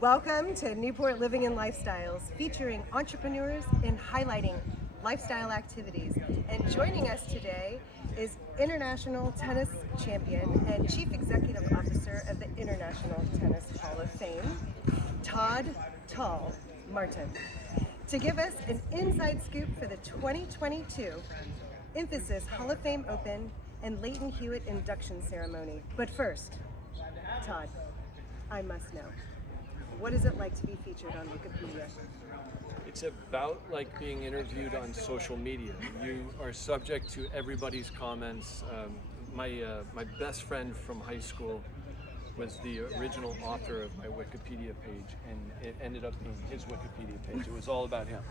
Welcome to Newport Living and Lifestyles, featuring entrepreneurs and highlighting lifestyle activities. And joining us today is International Tennis Champion and Chief Executive Officer of the International Tennis Hall of Fame, Todd Martin, to give us an inside scoop for the 2022 Infosys Hall of Fame Open and Lleyton Hewitt induction ceremony. But first, Todd, I must know, what is it like to be featured on Wikipedia? It's about like being interviewed on social media. You are subject to everybody's comments. My best friend from high school was the original author of my Wikipedia page, and it ended up being his Wikipedia page. It was all about him.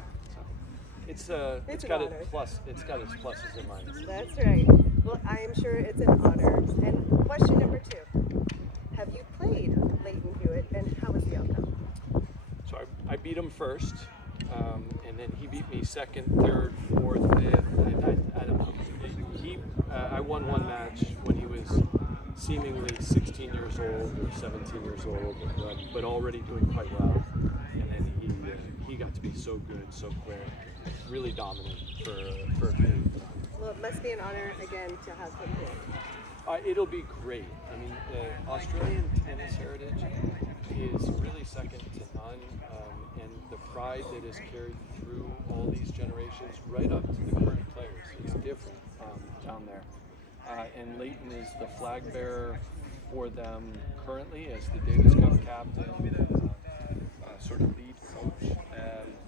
So it's got its pluses and minuses. That's right. Well, I am sure it's an honor. And question number 2. Have you played Lleyton Hewitt, and how was the outcome? So I beat him first, and then he beat me second, third, fourth, fifth. I don't know. I won one match when he was seemingly 16 years old or 17 years old, but already doing quite well. And then he got to be so good, so quick, really dominant for a period of time. Well, it must be an honor again to have him here. It'll be great. I mean, the Australian tennis heritage is really second to none, and the pride that is carried through all these generations, right up to the current players, it's different down there. And Lleyton is the flag bearer for them currently as the Davis Cup captain, sort of lead coach,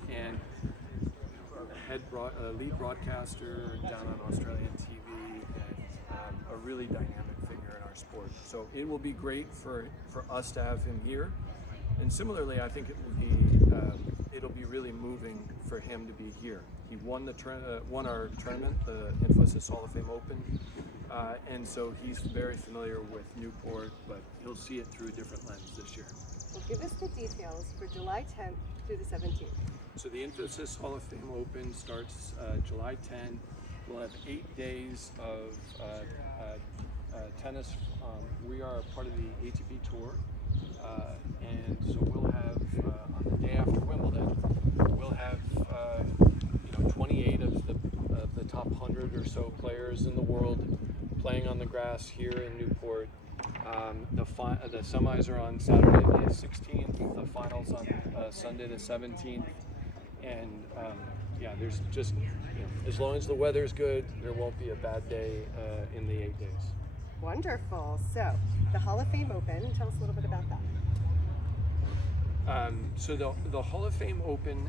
and lead broadcaster down on Australian TV, and a really dynamic figure in our sport. So it will be great for us to have him here. And similarly, I think it'll be really moving for him to be here. He won our tournament, the Infosys Hall of Fame Open, and so he's very familiar with Newport, but he'll see it through a different lens this year. Well, give us the details for July 10th through the 17th. So the Infosys Hall of Fame Open starts July 10. We'll have 8 days of tennis. We are part of the ATP Tour, and so we'll have on the day after Wimbledon, we'll have 28 of the top 100 or so players in the world playing on the grass here in Newport. The semis are on Saturday the 16th, the finals on Sunday the 17th, and there's just, as long as the weather's good, there won't be a bad day in the 8 days. Wonderful. So, the Hall of Fame Open, tell us a little bit about that. So the Hall of Fame Open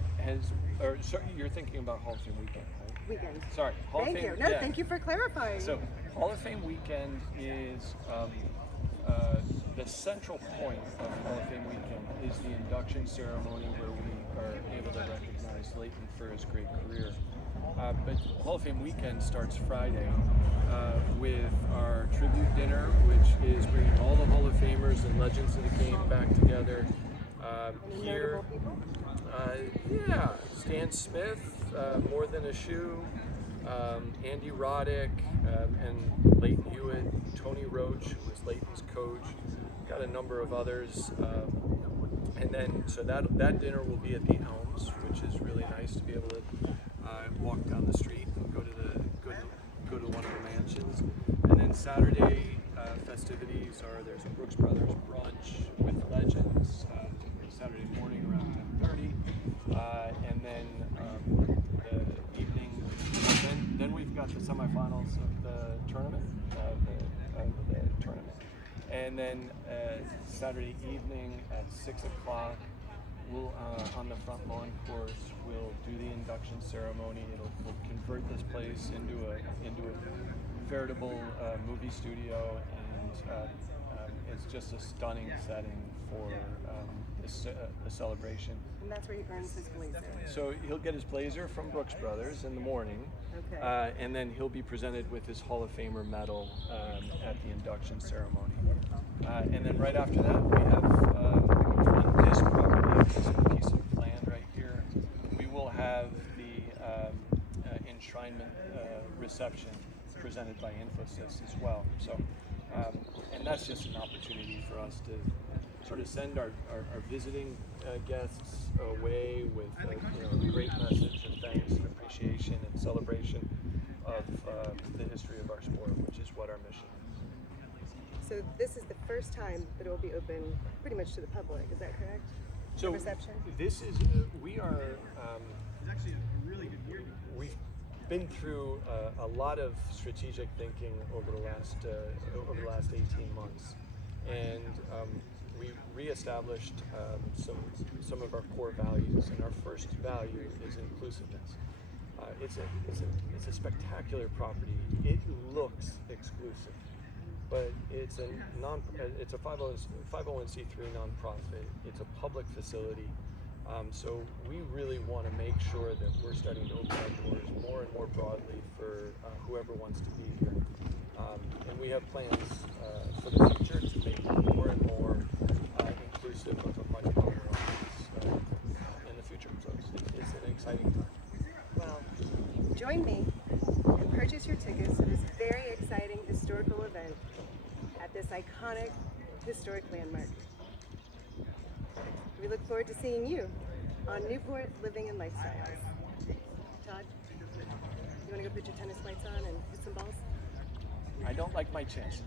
you're thinking about Hall of Fame weekend, right? Weekend. Sorry, Hall of Fame. Thank you. No, thank you for clarifying. So Hall of Fame weekend is the central point of Hall of Fame weekend is the induction ceremony where we are able to recognize Lleyton for his great career. But Hall of Fame weekend starts Friday with our tribute dinner, which is bringing all the Hall of Famers and legends of the game back together. Here, Stan Smith, More Than a Shoe, Andy Roddick, and Lleyton Hewitt, Tony Roach, who was Lleyton's coach. Got a number of others, and then so that dinner will be at the Elms, which is really nice to be able to walk down the street and go to one of the mansions. And then Saturday festivities there's a Brooks Brothers brunch with legends Saturday morning around 10:30, and then the evening. Then we've got the semifinals of the tournament, and then Saturday evening at 6 o'clock, we'll on the front lawn course we'll do the induction ceremony. We'll convert this place into a veritable movie studio, and it's just a stunning setting for the celebration. And that's where he earns his blazer. So he'll get his blazer from Brooks Brothers in the morning, okay. And then he'll be presented with his Hall of Famer medal at the induction ceremony. And then right after that, we have on this property, this piece of land right here, we will have the Enshrinement Reception presented by Infosys as well. So, and that's just an opportunity for us to sort of send our visiting guests away with a great message of thanks and appreciation and celebration of the history of our sport, which is what our mission is. So this is the first time that it will be open pretty much to the public, is that correct? So the reception? This is, we are, we've been through a lot of strategic thinking over the last 18 months, and we reestablished some of our core values, and our first value is inclusiveness. It's a spectacular property. It looks exclusive, but it's a 501c3 nonprofit. It's a public facility. So we really want to make sure that we're starting to open our doors more and more broadly for whoever wants to be here. And we have plans for the future to make it more and more inclusive of a much broader audience in the future. So it's an exciting time. Well, join me and purchase your tickets to this very exciting historical event at this iconic historic landmark. We look forward to seeing you on Newport Living and Lifestyles. Todd, you want to go put your tennis lights on and hit some balls? I don't like my chances.